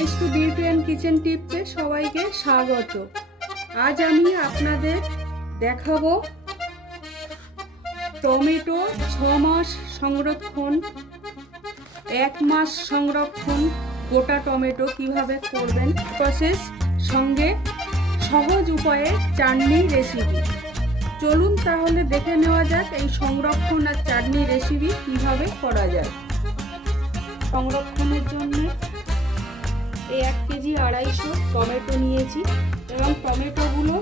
এইচ2 beauty and kitchen টিপসে সবাইকে স্বাগত। আজ আমি আপনাদের দেখাবো টমেটো 6 মাস সংরক্ষণ, 1 মাস সংরক্ষণ গোটা টমেটো কিভাবে করবেন প্রসেস, সঙ্গে সহজ উপায়ে চাটনি রেসিপি। চলুন তাহলে দেখে নেওয়া যাক এই সংরক্ষণ আর চাটনি রেসিপি কিভাবে করা যায়। সংরক্ষণের জন্য এই 1 কেজি 250 টমেটো নিয়েছি এবং টমেটোগুলো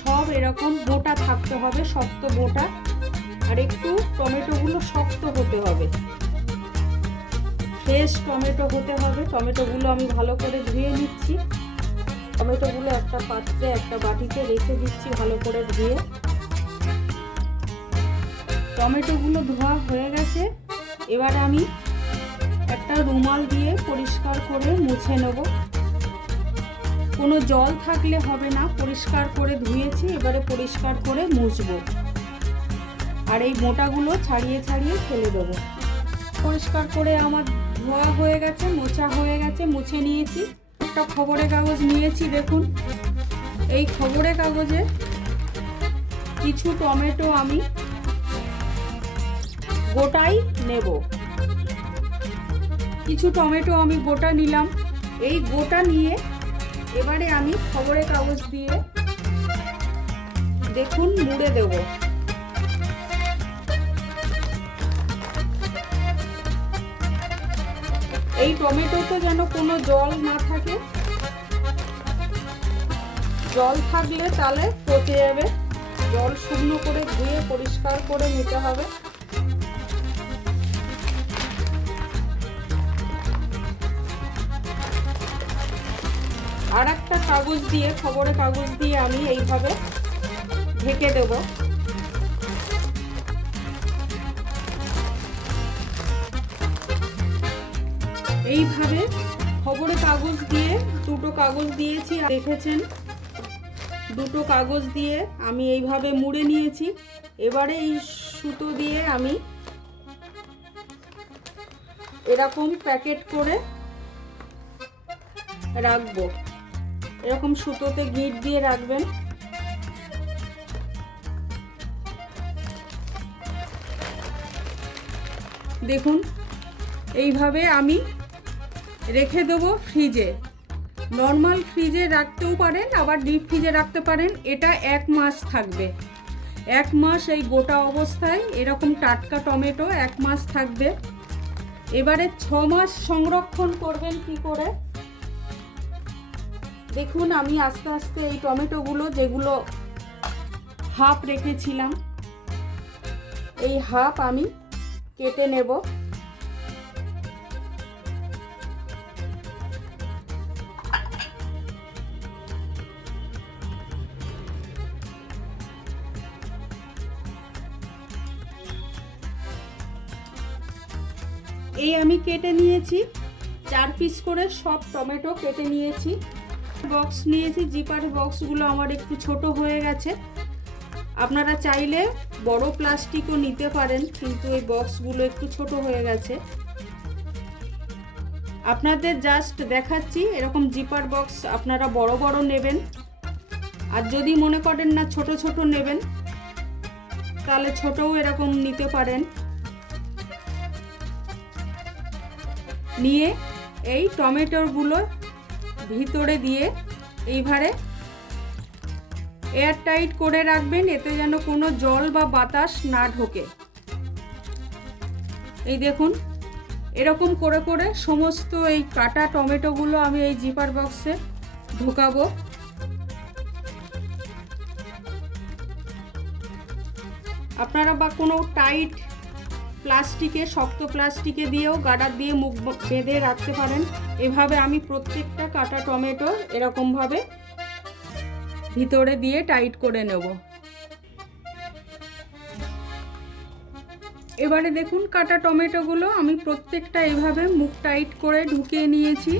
সব এরকম মোটা থাকতে হবে, শক্ত মোটা, আর একটু টমেটোগুলো শক্ত হতে হবে, ফ্রেশ টমেটো হতে হবে। টমেটোগুলো আমি ভালো করে ধুয়ে নিচ্ছি। টমেটোগুলো একটা পাত্রে, একটা বাটিতে রেখে দিচ্ছি ভালো করে ধুয়ে। টমেটোগুলো ধোয়া হয়ে গেছে। এবার আমি একটা রুমাল দিয়ে পরিষ্কার করে মুছে নেব। কোনো জল থাকলে হবে না, পরিষ্কার করে ধুয়েছি, এবারে পরিষ্কার করে মুছবো। আর এই মোটাগুলো ছাড়িয়ে ছাড়িয়ে ফেলে দেবো। পরিষ্কার করে আমার ধোয়া হয়ে গেছে, মোছা হয়ে গেছে, মুছে নিয়েছি। একটা খবরের কাগজ নিয়েছি, দেখুন এই খবরের কাগজে কিছু টমেটো আমি গোটাই নেব। কিছু টমেটো আমি গোটা নিলাম। এই গোটা নিয়ে এবারে আমি খবরের কাগজ দিয়ে দেখুন মুড়ে দেব। এই টমেটোতে যেন কোনো জল না থাকে, জল থাকলে তাহলে পচে যাবে। জল শুকনো করে ধুয়ে পরিষ্কার করে নিতে হবে। আর একটা কাগজ দিয়ে, খবরের কাগজ দিয়ে আমি এইভাবে ঢেকে দেব। এইভাবে খবরের কাগজ দিয়ে, দুটো কাগজ দিয়েছি দেখেছেন, দুটো কাগজ দিয়ে আমি এইভাবে মুড়ে নিয়েছি। এবারে এই সুতো দিয়ে আমি এরকম প্যাকেট করে রাখবো। এরকম সুতোতে গিঁট দিয়ে রাখবেন। দেখুন এইভাবে আমি রেখে দেবো ফ্রিজে। নর্মাল ফ্রিজে রাখতেও পারেন, আবার ডিপ ফ্রিজে রাখতে পারেন। এটা 1 মাস থাকবে। 1 মাস এই গোটা অবস্থায় এরকম টাটকা টমেটো 1 মাস থাকবে। এবারে 6 মাস সংরক্ষণ করবেন কি করে দেখুন। আমি আস্তে আস্তে এই টমেটোগুলো, যেগুলো হাফ রেখেছিলাম, এই হাফ আমি কেটে নেব। এই আমি কেটে নিয়েছি 4 পিস করে, সব টমেটো কেটে নিয়েছি। বক্স নিয়েছি, জিপার বক্সগুলো আমার একটু ছোট হয়ে গেছে। আপনারা চাইলে বড় প্লাস্টিকও নিতে পারেন, কিন্তু এই বক্সগুলো একটু ছোট হয়ে গেছে। আপনাদের জাস্ট দেখাচ্ছি, এরকম জিপার বক্স আপনারা বড় বড় নেবেন। আর যদি মনে করেন না ছোট ছোট নেবেন, তাহলে ছোটও এরকম নিতে পারেন। নিয়ে এই টমেটোগুলো ভিতরে দিয়ে এইভাবে এয়ার টাইট করে রাখবেন, এতে যেন কোনো জল বা বাতাস না ঢোকে। এই দেখুন এরকম করে করে সমস্ত এই কাটা টমেটোগুলো আমি এই জিপার বক্সে ঢোকাবো। আপনারা বা কোনো টাইট প্লাস্টিকে, শক্ত প্লাস্টিকে দিয়েও গার্ডার দিয়ে মুখ বেঁধে রাখতে পারেন। এভাবে আমি প্রত্যেকটা কাটা টমেটো এরকমভাবে ভিতরে দিয়ে টাইট করে নেব। এবারে দেখুন কাটা টমেটোগুলো আমি প্রত্যেকটা এভাবে মুখ টাইট করে ঢুকিয়ে নিয়েছি।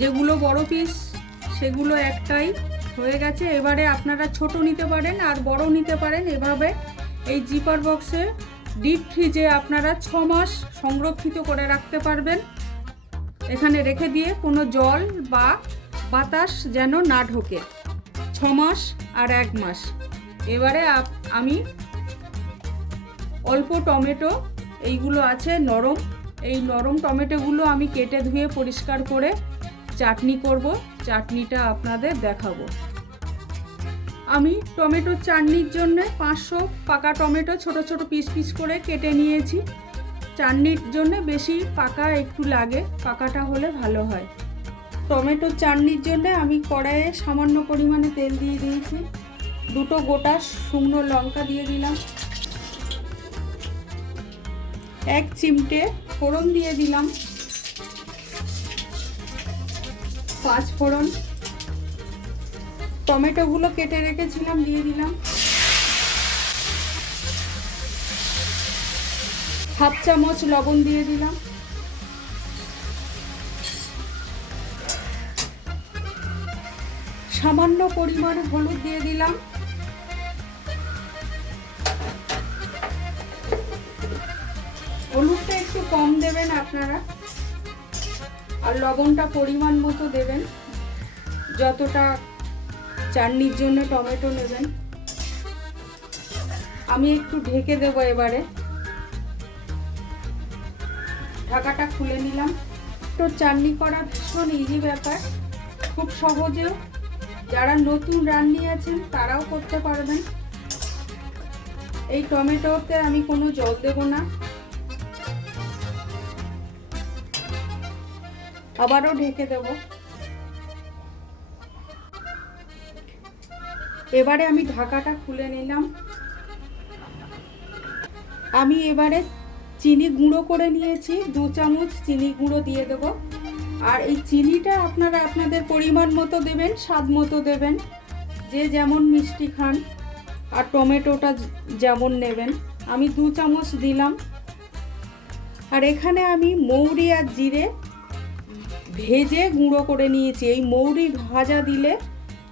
যেগুলো বড় পিস সেগুলো একটাই হয়ে গেছে। এবারে আপনারা ছোট নিতে পারেন আর বড় নিতে পারেন। এভাবে এই জিপার বক্সে ডিপ ফ্রিজে আপনারা 6 মাস সংরক্ষিত করে রাখতে পারবেন। এখানে রেখে দিয়ে কোনো জল বা বাতাস যেন না ঢোকে। 6 মাস আর 1 মাস। এবারে আমি অল্প টমেটো, এইগুলো আছে নরম, এই নরম টমেটোগুলো আমি কেটে ধুয়ে পরিষ্কার করে চাটনি করব। চাটনিটা আপনাদের দেখাবো। আমি টমেটোর চাটনির জন্য 500 পাকা টমেটো ছোট ছোট পিস পিস করে কেটে নিয়েছি। চাটনির জন্য বেশি পাকা একটু লাগে, পাকাটা হলে ভালো হয়। টমেটোর চাটনির জন্য আমি কড়াইয়ে সামান্য পরিমাণে তেল দিয়ে দিয়েছি। 2টো গোটা শুকনো লঙ্কা দিয়ে দিলাম। 1 চিমটে ফোড়ন দিয়ে দিলাম। 5 ফোড়ন। টমেটোগুলো কেটে রেখেছিলাম দিয়ে দিলাম। হাফ চামচ লবণ দিয়ে দিলাম। সামান্য পরিমাণে হলুদ দিয়ে দিলাম। হলুদটা একটু কম দেবেন আপনারা, আর লবণটা পরিমাণ মতো দেবেন, যতটা চাটনির জন্য টমেটো নেবেন। আমি একটু ঢেকে দেব। এবারে ঢাকাটা খুলে নিলাম। তো চাটনি করা ভীষণ ইজি ব্যাপার, খুব সহজেও যারা নতুন রাঁধুনি আছেন তারাও করতে পারবেন। এই টমেটোতে আমি কোনো জল দেব না। আবারও ঢেকে দেব। এবারে আমি ঢাকাটা খুলে নিলাম। আমি এবারে চিনি গুঁড়ো করে নিয়েছি, 2 চামচ চিনি গুঁড়ো দিয়ে দেব। আর এই চিনিটা আপনারা আপনাদের পরিমাণ মতো দেবেন, স্বাদ মতো দেবেন, যে যেমন মিষ্টি খান আর টমেটোটা যেমন নেবেন। আমি 2 চামচ দিলাম। আর এখানে আমি মৌরি আর জিরে ভেজে গুঁড়ো করে নিয়েছি। এই মৌরি ভাজা দিলে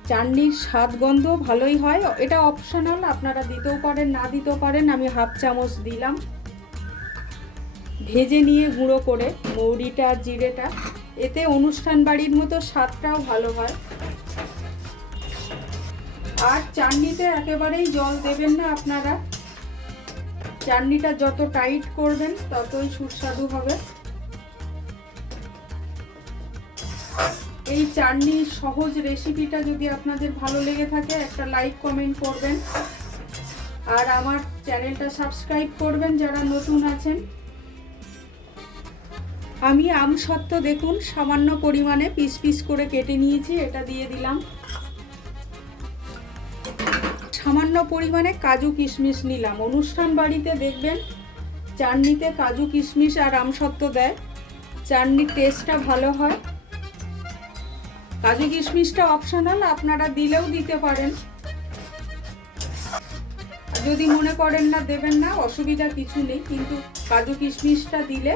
চাটনির স্বাদ গন্ধ ভালোই হয়। এটা অপশনাল, আপনারা দিতেও পারেন না দিতেও পারেন। আমি হাফ চামচ দিলাম ভেজে নিয়ে গুঁড়ো করে মৌরিটা আর জিরেটা। এতে অনুষ্ঠান বাড়ির মতো স্বাদটাও ভালো হয়। আর চাটনিতে একেবারেই জল দেবেন না আপনারা। চাটনিটা যত টাইট করবেন ততই সুস্বাদু হবে। এই চাটনির সহজ রেসিপিটা যদি আপনাদের ভালো লেগে থাকে একটা লাইক কমেন্ট করবেন, আর আমার চ্যানেলটা সাবস্ক্রাইব করবেন যারা নতুন আছেন। আমি আমসত্ত্ব দেখুন সামান্য পরিমাণে পিস পিস করে কেটে নিয়েছি, এটা দিয়ে দিলাম। সামান্য পরিমাণে কাজু কিশমিশ নিলাম। অনুষ্ঠান বাড়িতে দেখবেন চাটনিতে কাজু কিশমিশ আর আমসত্ত্ব দেয়, চাটনির টেস্টটা ভালো হয়। কাজু কিশমিশটা অপশনাল, আপনারা দিলেও দিতে পারেন। যদি মনে করেন না দেবেন না, অসুবিধা কিছু নেই, কিন্তু কাজু কিশমিশটা দিলে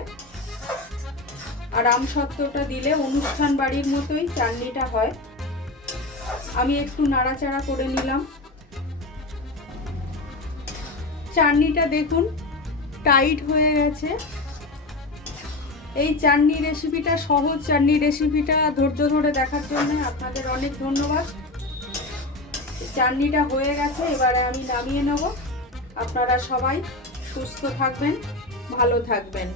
আর আমসত্ত্বটা দিলে অনুষ্ঠান বাড়ির মতোই চাটনিটা হয়। আমি একটু নাড়াচাড়া করে নিলাম। চাটনিটা দেখুন টাইট হয়ে গেছে। এই চাটনি রেসিপিটা, সহজ চাটনি রেসিপিটা ধৈর্য ধরে দেখার জন্য আপনাদের অনেক ধন্যবাদ। চাটনিটা হয়ে গেছে, এবারে আমি নামিয়ে নেব। আপনারা সবাই সুস্থ থাকবেন, ভালো থাকবেন।